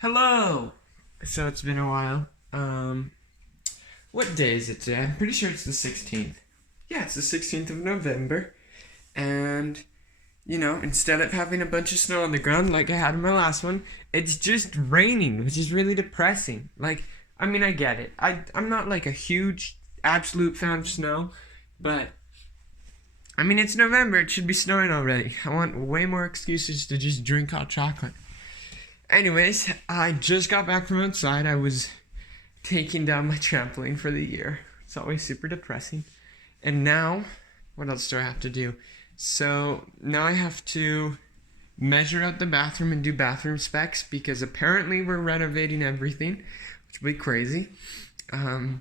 Hello! So it's been a while. What day is it today? I'm pretty sure it's the 16th. Yeah, it's the 16th of November. And, instead of having a bunch of snow on the ground like I had in my last one, it's just raining, which is really depressing. I get it. I'm not like a huge, absolute fan of snow, but, it's November. It should be snowing already. I want way more excuses to just drink hot chocolate. Anyways, I just got back from outside. I was taking down my trampoline for the year. It's always super depressing. And now, what else do I have to do? So now I have to measure out the bathroom and do bathroom specs because apparently we're renovating everything, which will be crazy. I'm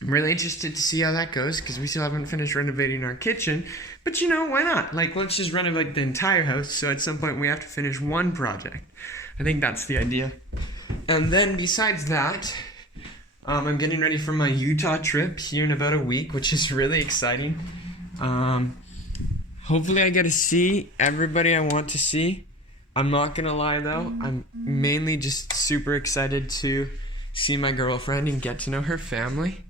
really interested to see how that goes because we still haven't finished renovating our kitchen. But why not? Let's just renovate the entire house so at some point we have to finish one project. I think that's the idea. And then besides that, I'm getting ready for my Utah trip here in about a week, which is really exciting. Hopefully I get to see everybody I want to see. I'm not gonna lie though, I'm mainly just super excited to see my girlfriend and get to know her family.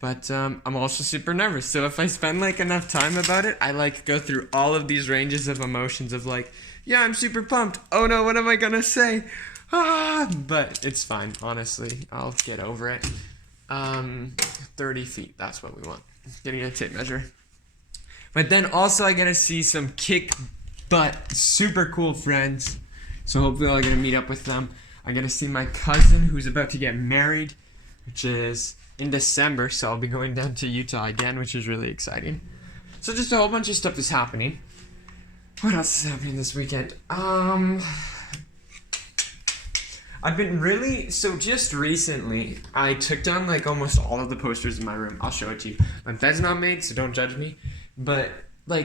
But I'm also super nervous. So if I spend enough time about it, I go through all of these ranges of emotions of yeah, I'm super pumped. Oh no, what am I gonna say? But it's fine, honestly. I'll get over it. 30 feet, that's what we want. Getting a tape measure. But then also I get to see some kick butt, super cool friends. So hopefully I'll get to meet up with them. I get to see my cousin who's about to get married, which is in December, so I'll be going down to Utah again, which is really exciting. So just a whole bunch of stuff is happening. What else is happening this weekend? Just recently, I took down almost all of the posters in my room. I'll show it to you. My bed's not made, so don't judge me. But, I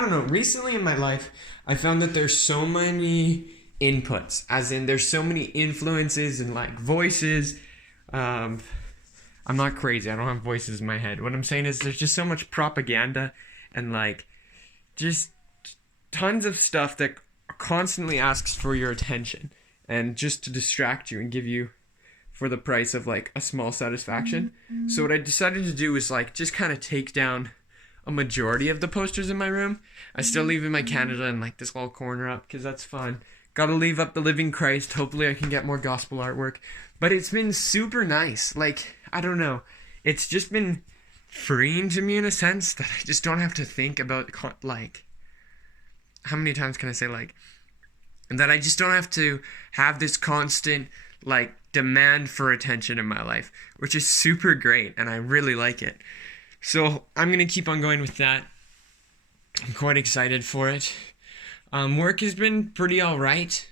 don't know, recently in my life, I found that there's so many inputs, as in there's so many influences and voices. I'm not crazy. I don't have voices in my head. What I'm saying is there's just so much propaganda and just tons of stuff that constantly asks for your attention and just to distract you and give you for the price of a small satisfaction. So what I decided to do was just kind of take down a majority of the posters in my room. I still leave in my Canada and this little corner up because that's fun. Gotta leave up the Living Christ. Hopefully I can get more gospel artwork. But it's been super nice. I don't know. It's just been freeing to me in a sense that I just don't have to think about how many times can I say and that I just don't have to have this constant demand for attention in my life, which is super great and I really like it. So I'm gonna keep on going with that. I'm quite excited for it. Work has been pretty alright.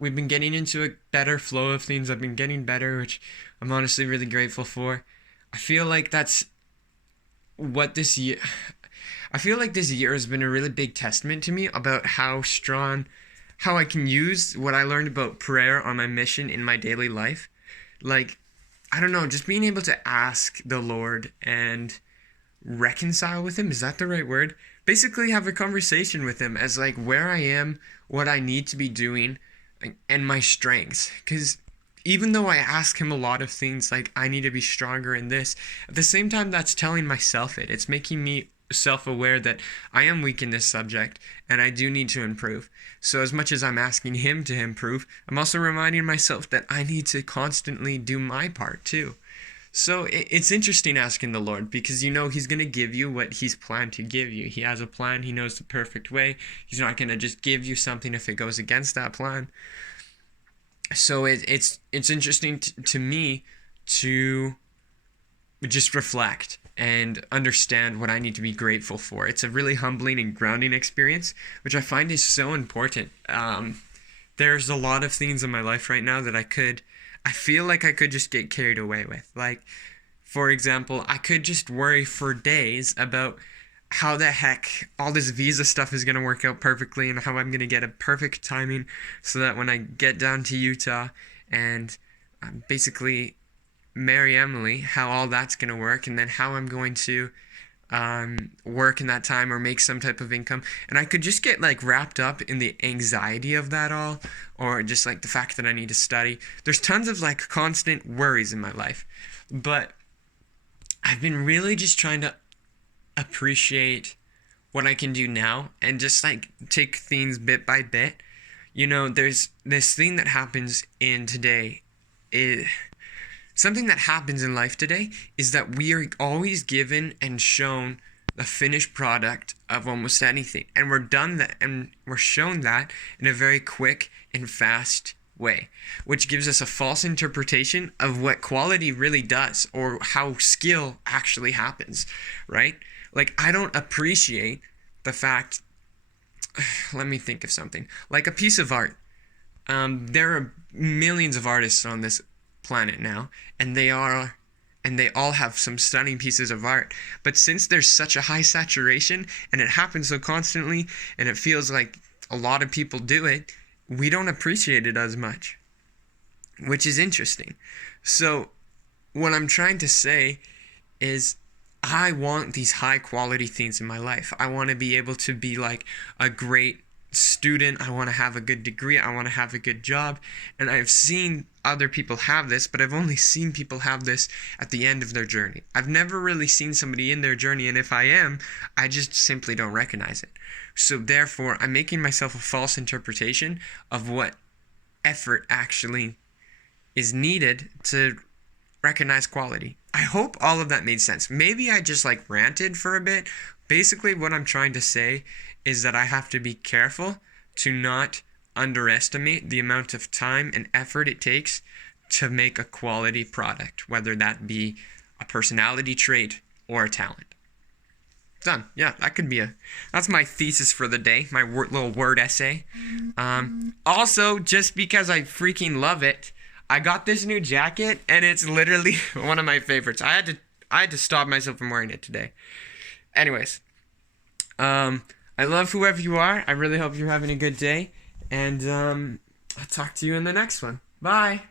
We've been getting into a better flow of things. I've been getting better, which I'm honestly really grateful for. I feel like that's what this year... I feel like this year has been a really big testament to me about how I can use what I learned about prayer on my mission in my daily life. I don't know, just being able to ask the Lord and reconcile with him, is that the right word? Basically have a conversation with him as where I am, what I need to be doing, and my strengths. Because even though I ask him a lot of things I need to be stronger in this, at the same time that's telling myself it. It's making me self-aware that I am weak in this subject and I do need to improve. So as much as I'm asking him to improve, I'm also reminding myself that I need to constantly do my part too. So it's interesting asking the Lord because he's going to give you what he's planned to give you. He has a plan. He knows the perfect way. He's not going to just give you something if it goes against that plan. So it's interesting to me to just reflect and understand what I need to be grateful for. It's a really humbling and grounding experience, which I find is so important. There's a lot of things in my life right now that I feel like I could just get carried away with. For example, I could just worry for days about how the heck all this visa stuff is going to work out perfectly and how I'm going to get a perfect timing so that when I get down to Utah and basically marry Emily, how all that's going to work, and then how I'm going to work in that time or make some type of income, and I could just get like wrapped up in the anxiety of that all, or just like the fact that I need to study. There's tons of like constant worries in my life, but I've been really just trying to appreciate what I can do now and just like take things bit by bit. There's this thing that happens in today. Something that happens in life today is that we are always given and shown the finished product of almost anything. And we're shown that in a very quick and fast way, which gives us a false interpretation of what quality really does or how skill actually happens, right? Like, I don't appreciate the fact, let me think of something, like a piece of art. There are millions of artists on this planet now, and they all have some stunning pieces of art. But since there's such a high saturation and it happens so constantly and it feels like a lot of people do it, we don't appreciate it as much, which is interesting. So what I'm trying to say is I want these high quality things in my life. I want to be able to be like a great student. I want to have a good degree. I want to have a good job. And I've seen other people have this, but I've only seen people have this at the end of their journey. I've never really seen somebody in their journey, and if I am, I just simply don't recognize it. So therefore, I'm making myself a false interpretation of what effort actually is needed to recognize quality. I hope all of that made sense. Maybe I just like ranted for a bit. Basically, what I'm trying to say is that I have to be careful to not underestimate the amount of time and effort it takes to make a quality product, whether that be a personality trait or a talent. Done. Yeah, that's my thesis for the day, my little word essay. Also, just because I freaking love it, I got this new jacket, and it's literally one of my favorites. I had to stop myself from wearing it today. Anyways, I love whoever you are. I really hope you're having a good day, and I'll talk to you in the next one. Bye.